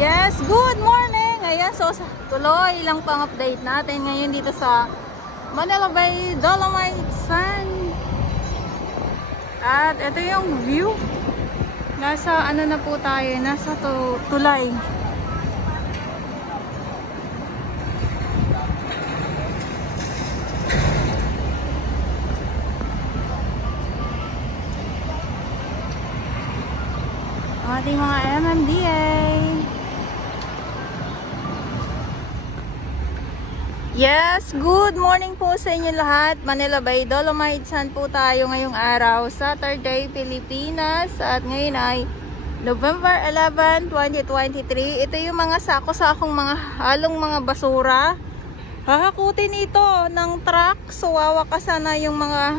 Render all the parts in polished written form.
Yes, good morning! Ayan, so tuloy lang pang update natin ngayon dito sa Manila Bay Dolomite Sand. At ito yung view. Nasa ano na po tayo, nasa tulay. Ating mga MMDA. Yes, good morning po sa inyo lahat. Manila Bay Dolomite Sand po tayo ngayong araw, Saturday, Pilipinas. At ngayon ay November 11, 2023. Ito yung mga sako-sakong mga halong mga basura. Hahakutin ito ng truck. So wawakasan na yung mga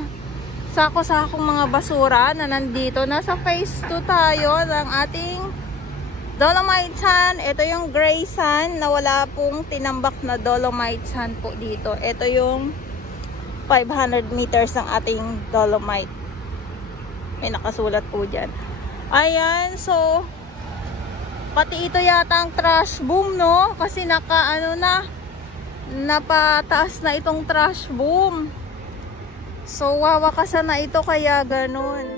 sako-sakong mga basura na nandito. Nasa phase 2 tayo ng ating Dolomite Sand. Ito yung gray sand na wala pong tinambak na Dolomite Sand po dito. Ito yung 500 meters ng ating Dolomite. May nakasulat po dyan. Ayan, so pati ito yata ang trash boom, no? Kasi napataas na itong trash boom. So wawakasan na ito kaya ganun.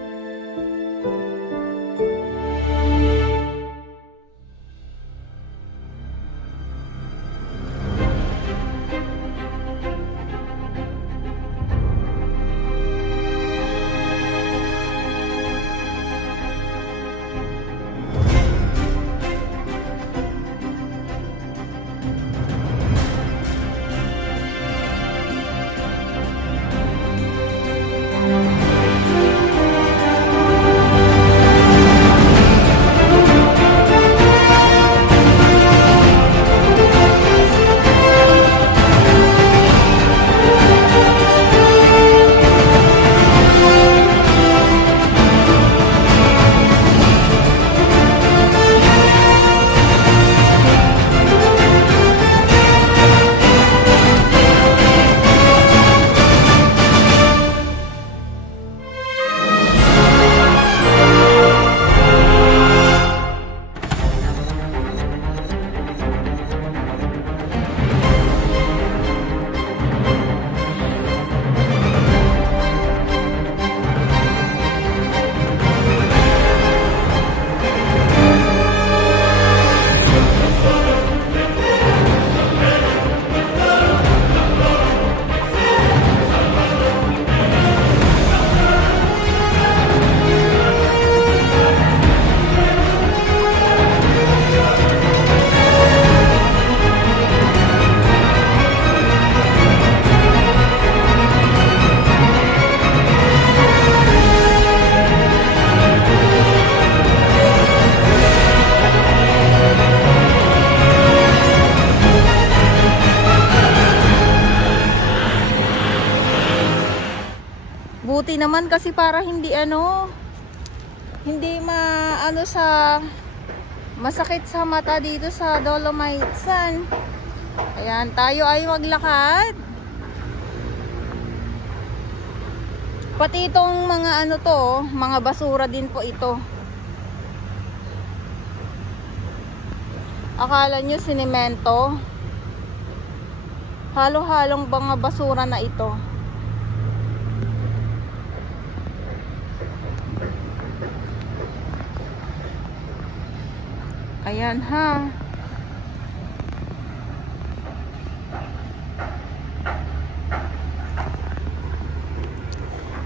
Buti naman kasi para hindi masakit sa mata dito sa Dolomite Sand. Ayan, tayo ay maglakad. Pati itong mga mga basura din po ito. Akala nyo sinemento? Halo-halong mga basura na ito. Ayan ha.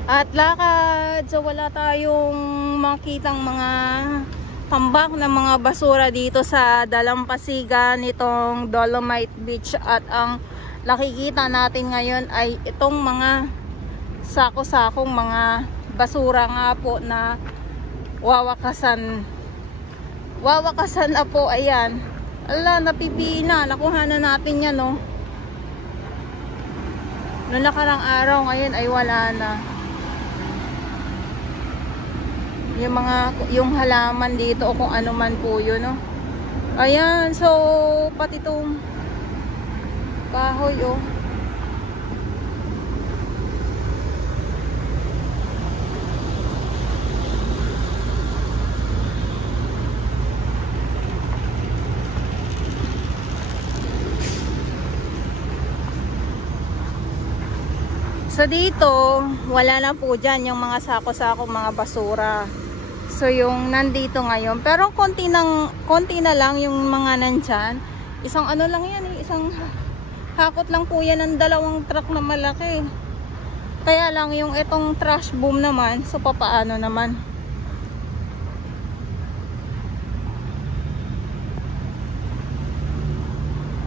At lakad. So wala tayong makitang mga tambak na mga basura dito sa dalampasigan nitong Dolomite Beach. At ang nakikita natin ngayon ay itong mga sako-sakong mga basura nga po na wawakasan na po. Ayan, ala, napipina, nakuha na natin yan, no? Noong nakarang araw, ngayon ay wala na yung halaman dito o kung ano man po yun, no? Ayan, so pati itong kahoy, oh. So dito, wala na po dyan yung mga sako-sako, mga basura. So yung nandito ngayon, pero konti na lang yung mga nandyan. Isang ano lang yan eh, isang hakot lang po yan ng 2 truck na malaki. Kaya lang yung itong trash boom naman, so papaano naman.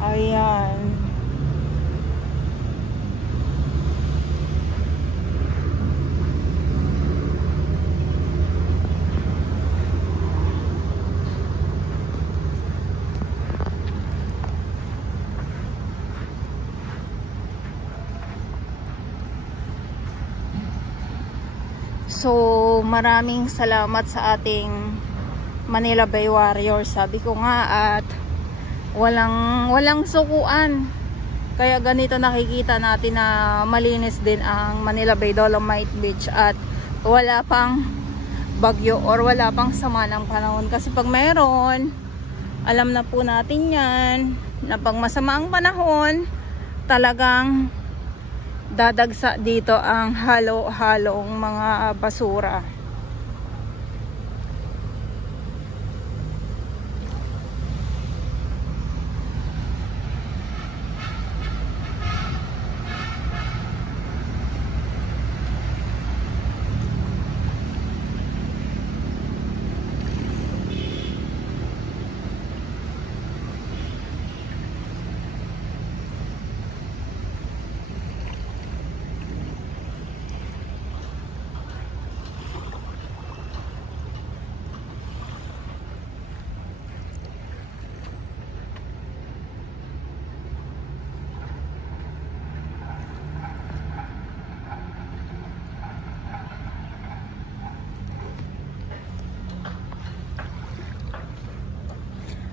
Ayan. So, maraming salamat sa ating Manila Bay Warriors. Sabi ko nga at walang sukuan. Kaya ganito nakikita natin na malinis din ang Manila Bay Dolomite Beach at wala pang bagyo or wala pang sama ng panahon. Kasi pag mayroon, alam na po natin yan na pag masama ang panahon, talagang dadagsa dito ang halo-halong mga basura.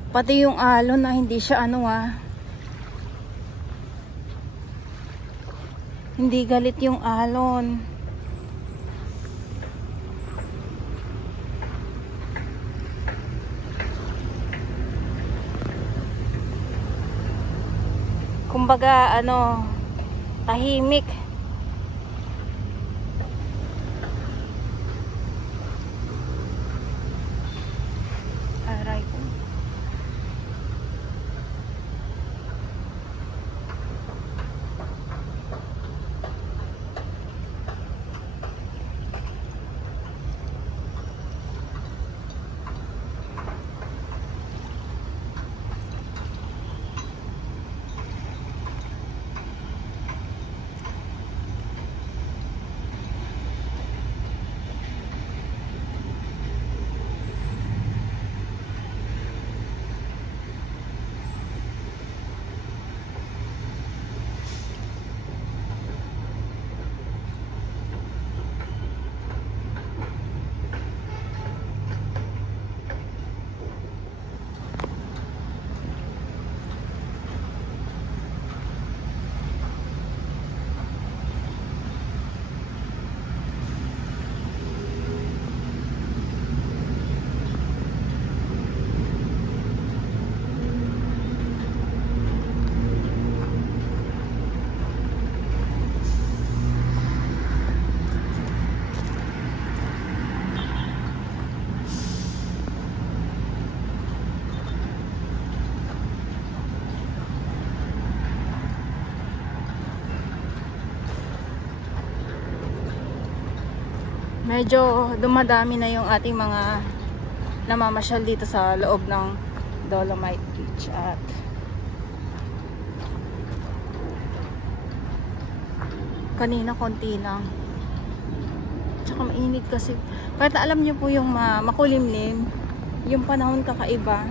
Pati yung alon na hindi siya hindi galit yung alon. Kumbaga tahimik. Aray ko. Medyo dumadami na yung ating mga namamasyal dito sa loob ng Dolomite Beach at kanina konti lang. Tsaka mainit kasi. Kahit alam nyo po yung makulimlim, yung panahon kakaiba.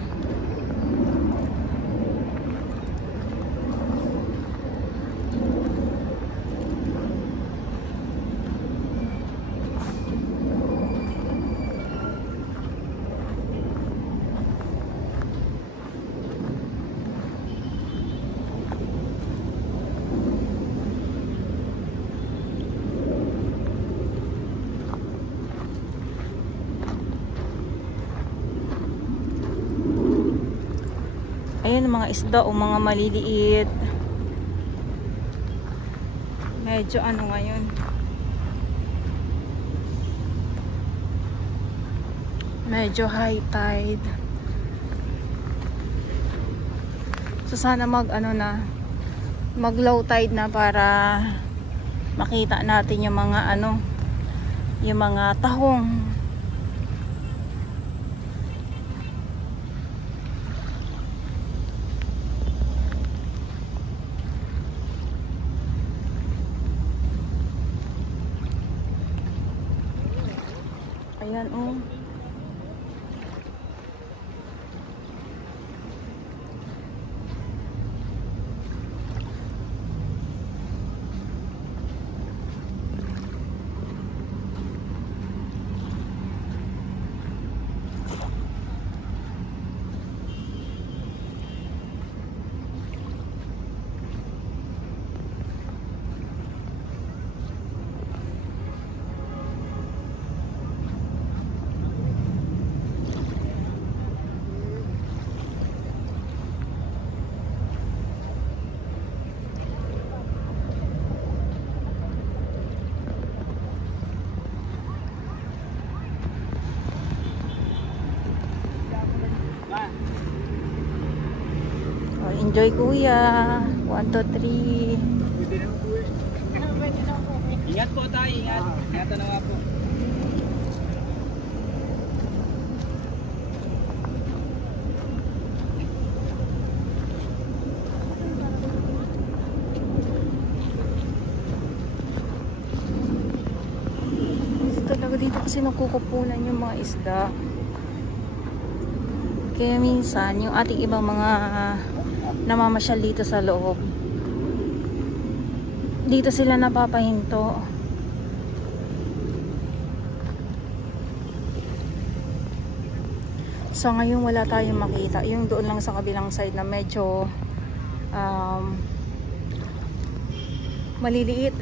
Ayan mga isda o mga maliliit. medyo ano ngayon, medyo high tide. So sana mag low tide na para makita natin yung mga yung mga tahong. Ayan, oh. Enjoy kuya. 1, 2, 3. Ingat po tayo, ingat. Ingatan na nga po. Talaga dito kasi nagkukupunan yung mga isda. Kaya minsan yung ating ibang mga namamasyal dito sa loob, dito sila napapahinto. So ngayon wala tayong makita. Yung doon lang sa kabilang side na medyo maliliit.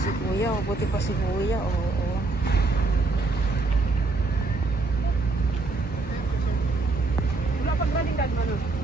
Si kuya, buti pa si kuya, oo. Wala pagbalingan mo, no?